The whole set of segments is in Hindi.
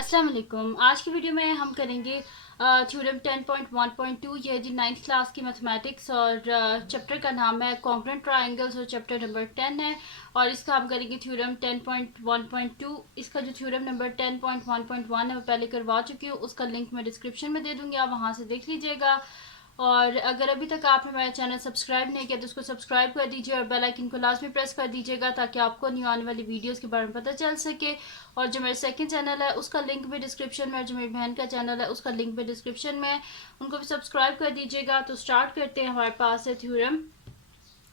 अस्सलाम वालेकुम। आज की वीडियो में हम करेंगे थ्योरम 10.1.2। यह जी 9th क्लास की मैथमेटिक्स और चैप्टर का नाम है कॉन्ग्रुएंट ट्रायंगल्स और चैप्टर नंबर 10 है। और इसका हम करेंगे थ्योरम 10.1.2। इसका जो थ्योरम नंबर 10.1.1 है वो पहले करवा चुकी हूँ, उसका लिंक मैं डिस्क्रिप्शन में दे दूँगी, आप वहाँ से देख लीजिएगा। और अगर अभी तक आपने मेरा चैनल सब्सक्राइब नहीं किया तो उसको सब्सक्राइब कर दीजिए और बेल आइकन को लाजमी प्रेस कर दीजिएगा ताकि आपको न्यू आने वाली वीडियोस के बारे में पता चल सके। और जो मेरा सेकंड चैनल है उसका लिंक भी डिस्क्रिप्शन में, और जो मेरी बहन का चैनल है उसका लिंक भी डिस्क्रिप्शन में है, उनको भी सब्सक्राइब कर दीजिएगा। तो स्टार्ट करते हैं। हमारे पास है थ्योरम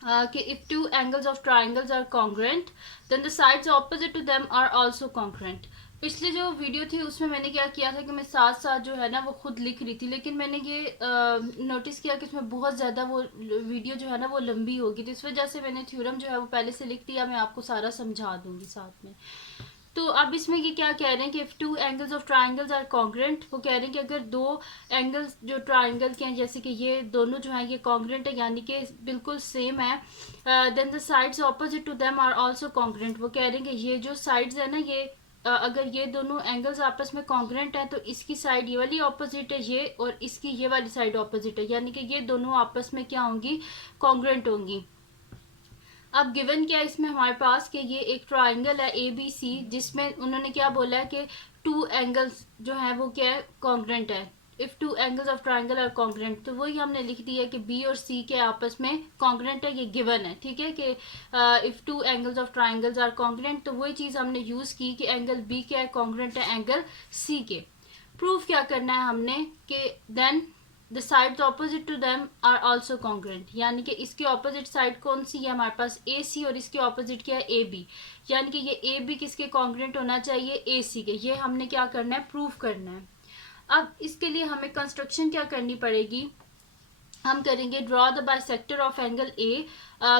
कि if two angles of triangles are congruent then the sides opposite to them are also congruent। पिछली जो वीडियो थी उसमें मैंने क्या किया था कि मैं साथ साथ जो है ना वो खुद लिख रही थी, लेकिन मैंने ये नोटिस किया कि इसमें बहुत ज़्यादा वो वीडियो जो है ना वो लंबी होगी, तो इस वजह से मैंने थ्योरम जो है वो पहले से लिख दिया। मैं आपको सारा समझा दूंगी साथ में। तो अब इसमें ये क्या कह रहे हैं कि if two angles of triangles are congruent, वो कह रहे हैं कि अगर दो एंगल्स जो ट्राइंगल के हैं, जैसे कि ये दोनों जो हैं ये कॉन्ग्रेंट है यानी कि बिल्कुल सेम है, then the sides opposite to them are also congruent. वो कह रहे हैं कि ये जो साइड्स है ना ये अगर ये दोनों एंगल्स आपस में कॉन्ग्रेंट है तो इसकी साइड ये वाली ऑपोजिट है ये, और इसकी ये वाली साइड ऑपोजिट है, यानी कि ये दोनों आपस में क्या होंगी, कॉन्ग्रेंट होंगी। अब गिवन क्या है इसमें हमारे पास कि ये एक ट्राइंगल है ए बी सी, जिसमें उन्होंने क्या बोला है कि टू एंगल्स जो है वो क्या है, कॉन्ग्रेंट है। If two angles of triangle are congruent, तो वही हमने लिख दिया है कि बी और सी के आपस में कॉन्ग्रेंट है, ये गिवन है। ठीक है कि if two angles of triangles are congruent, तो वही चीज हमने यूज की कि एंगल बी क्या है, कॉन्ग्रेंट है एंगल सी के। प्रूफ क्या करना है हमने कि then the sides opposite to them are also congruent, यानी कि इसकी ऑपोजिट साइड कौन सी है हमारे पास, ए सी, और इसके ऑपोजिट क्या है, ए बी, यानी कि ये ए बी किसके कॉन्ग्रेंट होना चाहिए, ए सी के। ये हमने क्या करना है, प्रूफ करना है। अब इसके लिए हमें कंस्ट्रक्शन क्या करनी पड़ेगी, हम करेंगे draw the bisector of angle A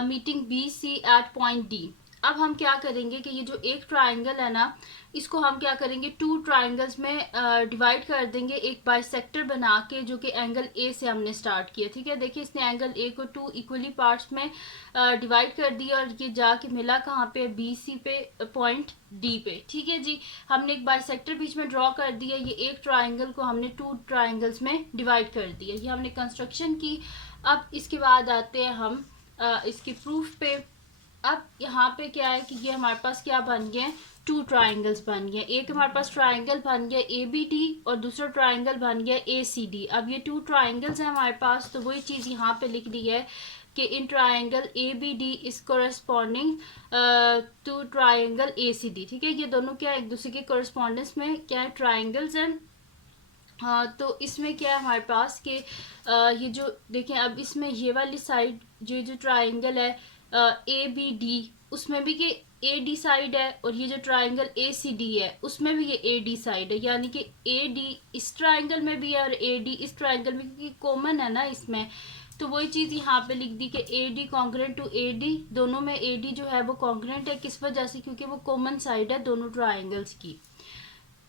meeting B C at point D. अब हम क्या करेंगे कि ये जो एक ट्राइंगल है ना, इसको हम क्या करेंगे, टू ट्राइंगल्स में डिवाइड कर देंगे, एक बाइसेक्टर बना के, जो कि एंगल ए से हमने स्टार्ट किया। ठीक है, देखिए इसने एंगल ए को टू इक्वली पार्ट्स में डिवाइड कर दिया और ये जाके मिला कहाँ पे, बी सी पे, पॉइंट डी पे। ठीक है जी, हमने एक बाइसेक्टर बीच में ड्रॉ कर दिया, ये एक ट्राइंगल को हमने टू ट्राइंगल्स में डिवाइड कर दिया, ये हमने कंस्ट्रक्शन की। अब इसके बाद आते हैं हम इसके प्रूफ पे। अब यहाँ पे क्या है कि ये हमारे पास क्या बन गए, टू ट्राइंगल्स बन गए। एक हमारे पास ट्राइंगल बन गया ए बी डी और दूसरा ट्राइंगल बन गया ए सी डी। अब ये टू ट्राइंगल्स हैं हमारे पास, तो वही चीज़ यहाँ पे लिख दी है कि in triangle A B D is corresponding to triangle A C D. ठीक है, ये दोनों क्या एक दूसरे के कोरस्पॉन्डेंस में क्या है, ट्राइंगल्स हैं। तो इसमें क्या है हमारे पास कि ये जो देखें, अब इसमें ये वाली साइड जो ट्राइंगल है ए बी डी, उसमें भी ये ए डी साइड है, और ये जो ट्राइंगल ए सी डी है उसमें भी ये ए डी साइड है, यानी कि ए डी इस ट्राइंगल में भी है और ए डी इस ट्राइंगल में, क्योंकि कॉमन है ना इसमें। तो वही चीज़ यहाँ पे लिख दी कि A D congruent to A D, दोनों में ए डी जो है वो कॉन्ग्रेंट है, किस वजह से, क्योंकि वो कॉमन साइड है दोनों ट्राइंगल्स की।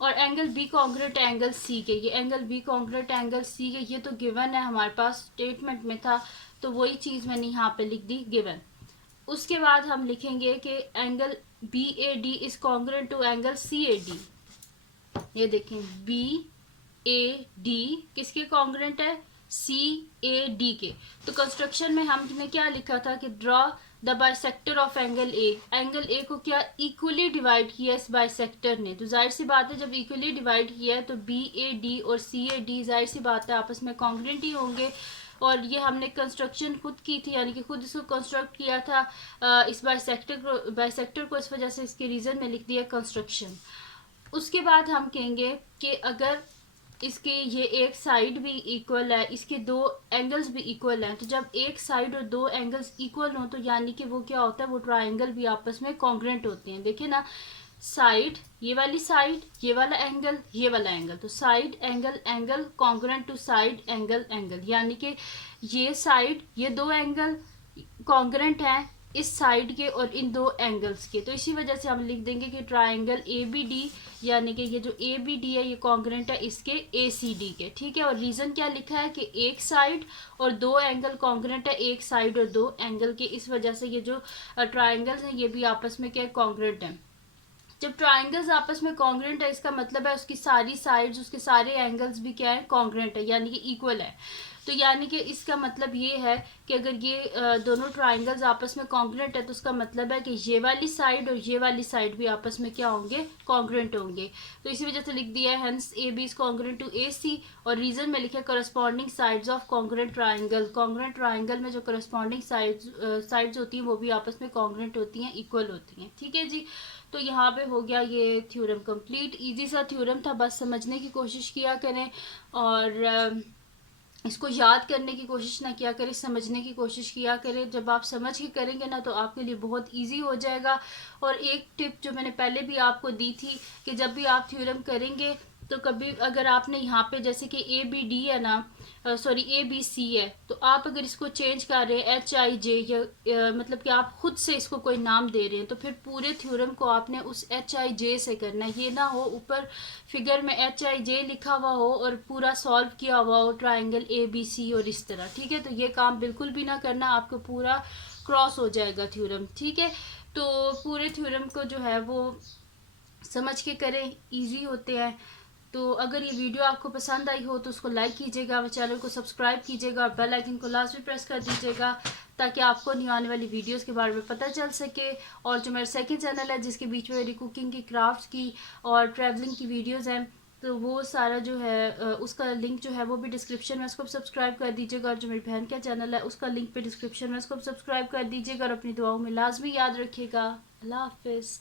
और angle B congruent angle C के, ये angle B congruent angle C के, ये तो गिवन है हमारे पास, स्टेटमेंट में था, तो वही चीज़ मैंने यहाँ पे लिख दी, गिवन। उसके बाद हम लिखेंगे कि angle B A D is congruent to angle C A D. ये देखें, बी ए डी किसके कॉन्ग्रेंट है, सी ए डी के। तो कंस्ट्रक्शन में हमने क्या लिखा था कि draw the bisector of angle A, angle A को क्या इक्वली डिवाइड किया इस बाइसेक्टर ने। तो जाहिर सी बात है जब इक्वली डिवाइड किया है तो बी ए डी और सी ए डी जाहिर सी बात है आपस में कॉन्ग्रेंट ही होंगे। और ये हमने कंस्ट्रक्शन खुद की थी, यानी कि खुद इसको कंस्ट्रक्ट किया था इस बाइसेक्टर को, इस वजह से इसके रीजन में लिख दिया कंस्ट्रक्शन। उसके बाद हम कहेंगे कि अगर इसके ये एक साइड भी इक्वल है, इसके दो एंगल्स भी इक्वल हैं, तो जब एक साइड और दो एंगल्स इक्वल हो तो यानी कि वो क्या होता है, वो ट्राइंगल भी आपस में कॉन्ग्रेंट होते हैं। देखिए ना, साइड ये वाली साइड, ये वाला एंगल, ये वाला एंगल, तो side angle angle congruent to side angle angle, यानी कि ये साइड ये दो एंगल कॉन्ग्रेंट हैं इस साइड के और इन दो एंगल्स के। तो इसी वजह से हम लिख देंगे कि ट्राइंगल ए बी डी, यानी कि ये जो ए बी डी है ये कॉन्ग्रेंट है इसके ए सी डी के। ठीक है, और रीजन क्या लिखा है कि एक साइड और दो एंगल कॉन्ग्रेंट है एक साइड और दो एंगल के, इस वजह से ये जो ट्राइंगल्स हैं ये भी आपस में क्या कॉन्ग्रेंट है। जब ट्राइंगल्स आपस में कॉन्ग्रेंट है, इसका मतलब है उसकी सारी साइड्स, उसके सारे एंगल्स भी क्या है, कॉन्ग्रेंट है, यानी कि इक्वल है। तो यानी कि इसका मतलब ये है कि अगर ये दोनों ट्राइंगल्स आपस में कॉन्ग्रेंट है तो उसका मतलब है कि ये वाली साइड और ये वाली साइड भी आपस में क्या होंगे, कॉन्ग्रेंट होंगे। तो इसी वजह से लिख दिया है hence A B is congruent to A C, और रीजन में लिखा corresponding sides of congruent triangle. Congruent triangle में जो करस्पॉन्डिंग साइड्स होती हैं वो भी आपस में कॉन्ग्रेंट होती हैं, इक्वल होती हैं। ठीक है जी, तो यहाँ पे हो गया ये थ्योरम कंप्लीट। इजी सा थ्योरम था, बस समझने की कोशिश किया करें और इसको याद करने की कोशिश ना किया करें, समझने की कोशिश किया करें। जब आप समझ के करेंगे ना तो आपके लिए बहुत इजी हो जाएगा। और एक टिप जो मैंने पहले भी आपको दी थी कि जब भी आप थ्योरम करेंगे तो कभी अगर आपने यहाँ पे जैसे कि ए बी डी है ना, सॉरी ए बी सी है, तो आप अगर इसको चेंज कर रहे हैं एच आई जे या मतलब कि आप खुद से इसको कोई नाम दे रहे हैं, तो फिर पूरे थ्योरम को आपने उस एच आई जे से करना है। ये ना हो ऊपर फिगर में एच आई जे लिखा हुआ हो और पूरा सॉल्व किया हुआ हो ट्राइंगल ए बी सी और इस तरह। ठीक है, तो ये काम बिल्कुल भी ना करना, आपको पूरा क्रॉस हो जाएगा थ्योरम। ठीक है, तो पूरे थ्योरम को जो है वो समझ के करें, इजी होते हैं। तो अगर ये वीडियो आपको पसंद आई हो तो उसको लाइक कीजिएगा, चैनल को सब्सक्राइब कीजिएगा और बेल आइकन को लास्ट में प्रेस कर दीजिएगा ताकि आपको नहीं आने वाली वीडियोस के बारे में पता चल सके। और जो मेरा सेकंड चैनल है जिसके बीच में मेरी कुकिंग की, क्राफ्ट्स की और ट्रैवलिंग की वीडियोस हैं, तो वो सारा जो है उसका लिंक जो है वो भी डिस्क्रिप्शन में, उसको भी सब्सक्राइब कर दीजिएगा। और जो मेरी बहन का चैनल है उसका लिंक भी डिस्क्रिप्शन में, उसको भी सब्सक्राइब कर दीजिएगा। और अपनी दुआओं में लाजमी याद रखिएगा। अल्लाह हाफिज़।